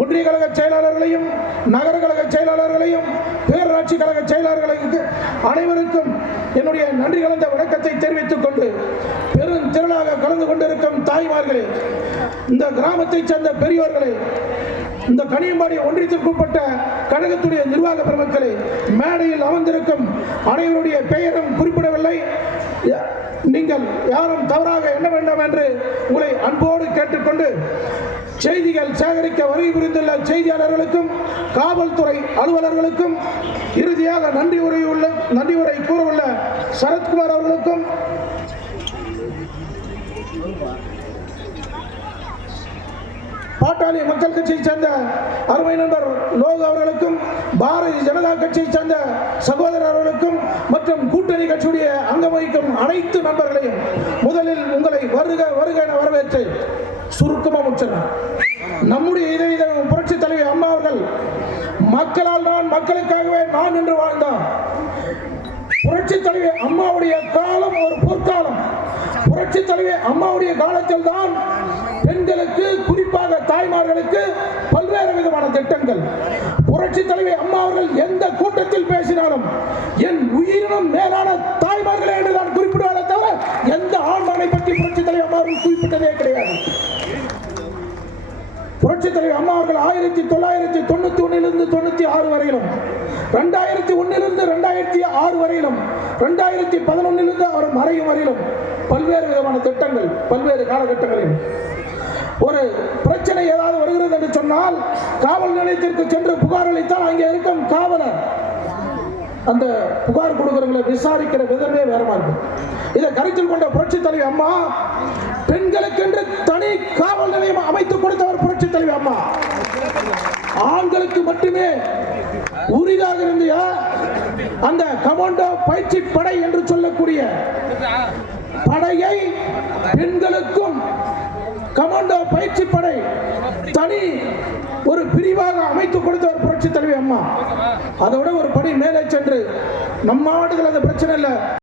ஒன்றிய கழக செயலாளர்களையும் நகர கழக செயலாளர்களையும் பேரூராட்சி கழக செயலாளர்களுக்கு அனைவருக்கும் என்னுடைய நன்றி கலந்த வணக்கத்தை தெரிவித்துக் கொண்டு பெரும் திரளாக கலந்து கொண்டிருக்கும் தாய்மார்களே, இந்த கிராமத்தைச் சேர்ந்த பெரியோர்களே, இந்த கனியம்பாடி ஒன்றியத்திற்குட்பட்ட கழகத்துடைய நிர்வாக பெருமக்களே, மேடையில் அமர்ந்திருக்கும் அனைவருடைய பெயரும் குறிப்பிடவில்லை, நீங்கள் யாரும் தவறாக எண்ண வேண்டாம் என்று உங்களை அன்போடு கேட்டுக்கொண்டு செய்திகள் சேகரிக்க வருகை புரிந்துள்ள செய்தியாளர்களுக்கும் காவல்துறை அலுவலர்களுக்கும் இறுதியாக நன்றி உரை கூறவுள்ள சரத்குமார் அவர்களுக்கும் பாட்டாளி மக்கள் கட்சியை சேர்ந்த அருமை நண்பர் லோக் அவர்களுக்கும் பாரதிய ஜனதா கட்சியை சேர்ந்த சகோதரர் அவர்களுக்கும் மற்றும் கூட்டணி கட்சியுடைய அங்கம் வகிக்கும் அனைத்து நண்பர்களையும் முதலில் உங்களை வருக வருக என வரவேற்று சுருக்கமாக முடிச்சிடலாம். நம்முடைய இதய புரட்சி தலைவி அம்மா அவர்கள் மக்களால் நான் மக்களுக்காகவே நான் என்று வாழ்ந்தார். புரட்சி தலைவி அம்மாவுடைய காலம் ஒரு பொற்காலம். புரட்சி தலைவி அம்மாவுடைய காலத்தில் தான் பெண்களுக்கு, குறிப்பாக தாய்மார்களுக்கு பல்வேறு விதமான திட்டங்கள். புரட்சி தலைவி அம்மா அவர்கள் எந்த கூட்டத்தில் பேசினாலும் என் உயிரினும் மேலான தாய்மார்களே என்று நான் குறிப்பிடுவதை தவிர எந்த ஆண்மகனை பற்றி புரட்சி தலைவி அம்மா அவர்கள் குறிப்பிட்டதே கிடையாது. புரட்சி தலைவி அம்மா அவர்கள் 1991 96 வரையிலும், 2001 2006 வரையிலும், 2011 அவர் மறையும் வரையிலும் பல்வேறு விதமான திட்டங்கள், பல்வேறு காலகட்டங்களில் ஒரு பிரச்சனை ஏதாவது வருகிறது என்று சொன்னால் காவல் நிலையத்திற்கு சென்று புகார் அளித்தால் அங்கே இருக்கும் காவலர் அந்த புகார் கொடுக்கிறவங்களை விசாரிக்கிற விதமே வேறமா இருக்கும். இதை கருத்தில் கொண்ட புரட்சி தலைவி அம்மா பெண்களுக்கென்று தனி காவல் நிலையம் அமைத்துக் கொடுத்தவர் புரட்சி தலைவி அம்மா. ஆண்களுக்கு மட்டுமே உரிதாக இருந்த அந்த கமாண்டோ பயிற்சி படை என்று சொல்லக்கூடிய படையை பெண்களுக்கும் கமாண்டோ பயிற்சி படை தனி ஒரு பிரிவாக அமைத்துக் கொடுத்தவர் புரட்சி தலைவி அம்மா. அதோட ஒரு படி மேலே சென்று நம்ம மாவட்டத்தில் அந்த பிரச்சனை இல்லை.